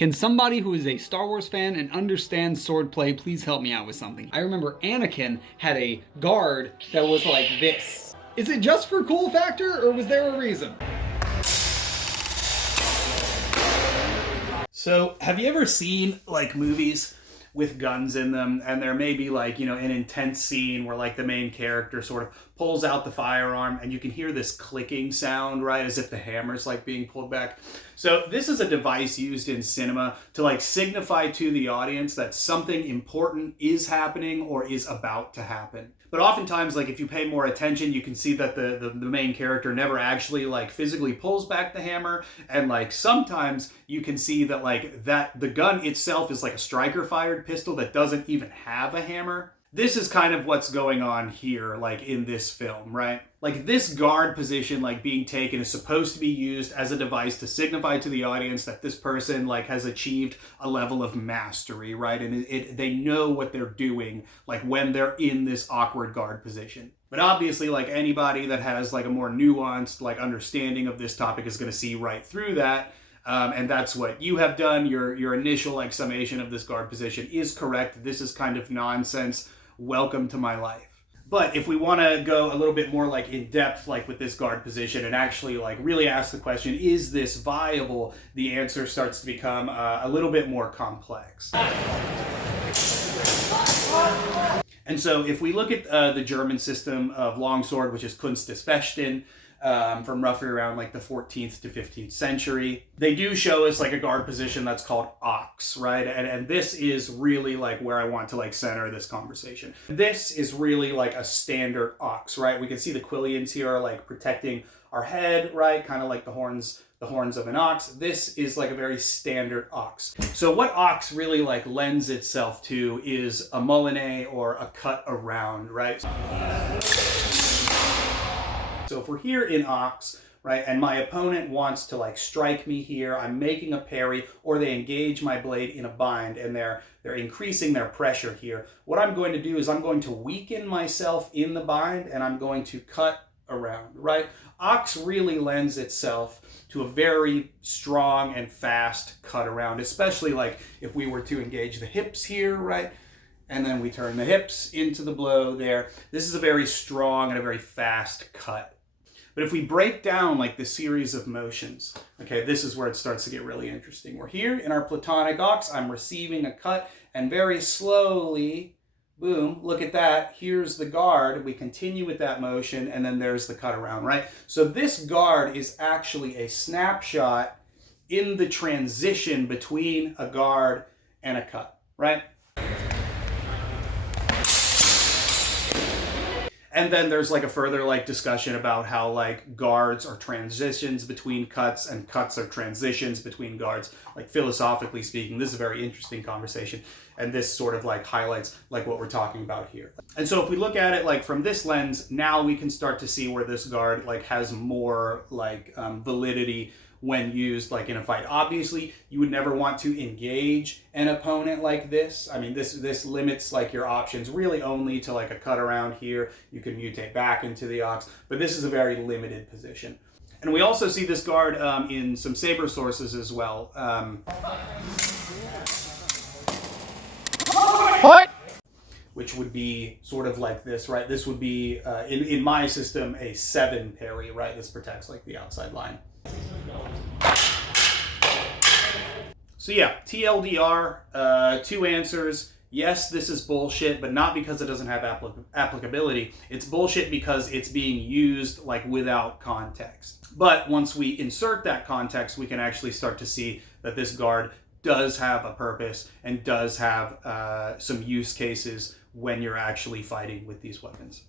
Can somebody who is a Star Wars fan and understands swordplay please help me out with something? I remember Anakin had a guard that was like this. Is it just for cool factor, or was there a reason? So, have you ever seen like movies with guns in them, and there may be like, you know, an intense scene where like the main character sort of pulls out the firearm and you can hear this clicking sound, right, as if the hammer's like being pulled back? So this is a device used in cinema to like signify to the audience that something important is happening or is about to happen. But oftentimes, like if you pay more attention, you can see that the main character never actually like physically pulls back the hammer, and like sometimes you can see that like that the gun itself is like a striker fired pistol that doesn't even have a hammer. This is kind of what's going on here, like in this film, right? Like this guard position, like being taken, is supposed to be used as a device to signify to the audience that this person like has achieved a level of mastery, right? And they know what they're doing, like when they're in this awkward guard position. But obviously, like anybody that has like a more nuanced like understanding of this topic is going to see right through that. And that's what you have done. Your initial like summation of this guard position is correct. This is kind of nonsense. Welcome to my life. But if we want to go a little bit more like in depth, like with this guard position, and actually like really ask the question, is this viable? The answer starts to become a little bit more complex. And so if we look at the German system of longsword, which is Kunst des Fechten, from roughly around like the 14th to 15th century, they do show us like a guard position that's called Ochs, right? And this is really like where I want to like center this conversation. This is really like a standard Ochs, right? We can see the quillions here are like protecting our head, right? Kind of like the horns of an ox. This is like a very standard ox. So what ox really like lends itself to is a moulinet or a cut around, right? So if we're here in Ochs, right, and my opponent wants to like strike me here, I'm making a parry, or they engage my blade in a bind and they're increasing their pressure here, what I'm going to do is I'm going to weaken myself in the bind and I'm going to cut around, right? Ochs really lends itself to a very strong and fast cut around, especially like if we were to engage the hips here, right? And then we turn the hips into the blow there. This is a very strong and a very fast cut. But if we break down like the series of motions, okay, this is where it starts to get really interesting. We're here in our platonic ox, I'm receiving a cut, and very slowly, boom, look at that, here's the guard, we continue with that motion, and then there's the cut around, right? So this guard is actually a snapshot in the transition between a guard and a cut, right? And then there's like a further like discussion about how like guards are transitions between cuts and cuts are transitions between guards. Like philosophically speaking, this is a very interesting conversation. And this sort of like highlights like what we're talking about here. And so if we look at it like from this lens, now we can start to see where this guard like has more like validity when used like in a fight. Obviously, you would never want to engage an opponent like this. I mean, this limits like your options really only to like a cut around here. You can mutate back into the ox, but this is a very limited position. And we also see this guard in some saber sources as well. Which would be sort of like this, right? This would be, in my system, a 7 parry, right? This protects like the outside line. So yeah, TLDR, 2 answers. Yes, this is bullshit, but not because it doesn't have applicability. It's bullshit because it's being used like without context. But once we insert that context, we can actually start to see that this guard does have a purpose and does have some use cases when you're actually fighting with these weapons.